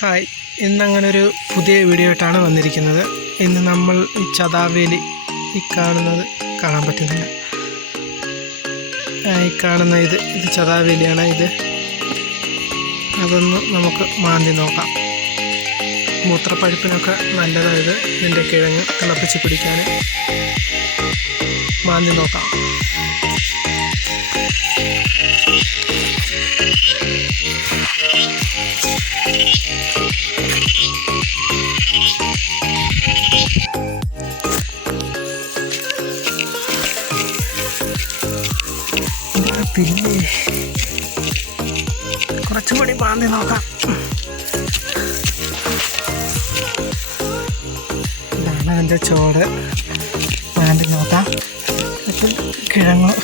Hi. ഇന്നങ്ങനൊരു പുതിയ video ആയിട്ടാണ് വന്നിരിക്കുന്നത്. ഇന്ന് നമ്മൾ ഈ ചതാവേലി ഈ കാണുന്നത് കാണാൻ പറ്റുന്നില്ല. ഈ കാണുന്ന ഇത് ഇത് ചതാവേലിയാണ് ഇത്. അതൊന്ന് നമുക്ക് മാന്തി നോക്കാം. മൂത്രപ്പഴുപ്പിനൊക്കെ നല്ലതായത് ഇത്. ഇതിന്റെ കിഴങ്ങ് തിളപ്പിച്ച് പിടിക്കാൻ മാന്തി നോക്കാം. പിന്നെ കുറച്ചും കൂടി പാന്തി നോക്കാം. ഇതാണ് അതിന്റെ ചോട് പാന്തി നോക്കാം. എന്നിട്ട് കിഴങ്ങ്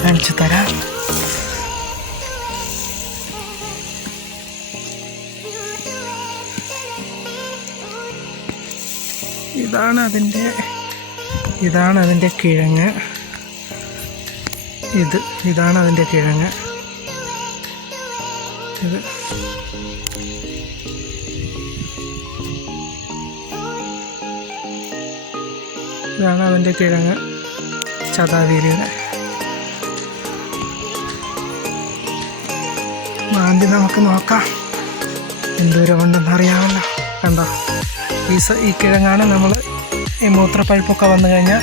കാണിച്ചു തരാം. ഇതാണ് അതിന്റെ ഇതാണ് അതിന്റെ കിഴങ്ങ്. ഇത് ഇതാണ് അതിന്റെ കിഴങ്ങ്. ഇത് ഇതാണ് അതിന്റെ കിഴങ്ങ് ചതാവേലിയുടെ മാന്തി നമുക്ക് നോക്കാം. എന്തോരമുണ്ടെന്ന് അറിയാമല്ലോ കണ്ടോ? ഈ സ ഈ കിഴങ്ങാണ് നമ്മൾ ഈ മൂത്രപ്പഴുപ്പൊക്കെ വന്നു കഴിഞ്ഞാൽ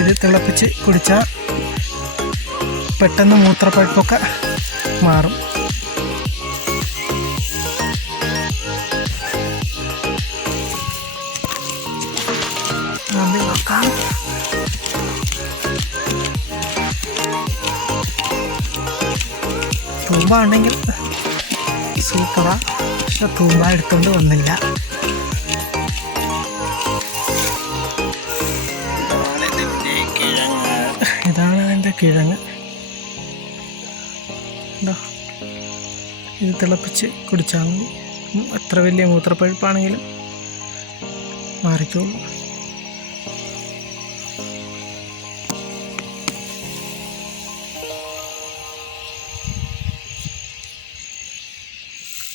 ഇത് തിളപ്പിച്ച് കുടിച്ചാൽ പെട്ടെന്ന് മൂത്രപ്പഴുപ്പൊക്കെ മാറും. നോക്കാം. തൂമ്പ ഉണ്ടെങ്കിൽ സൂപ്പറാ. പക്ഷെ തൂമ്പ എടുത്തോണ്ട് വന്നില്ല. ഇതാണ് അതിന്റെ കിഴങ്ങ്. ഉണ്ടോ? ഇത് തിളപ്പിച്ച് കുടിച്ചാൽ മതി. എത്ര വലിയ മൂത്രപ്പഴുപ്പാണെങ്കിലും മാറിക്കോളൂ.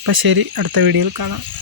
അപ്പം ശരി അടുത്ത വീഡിയോയിൽ കാണാം.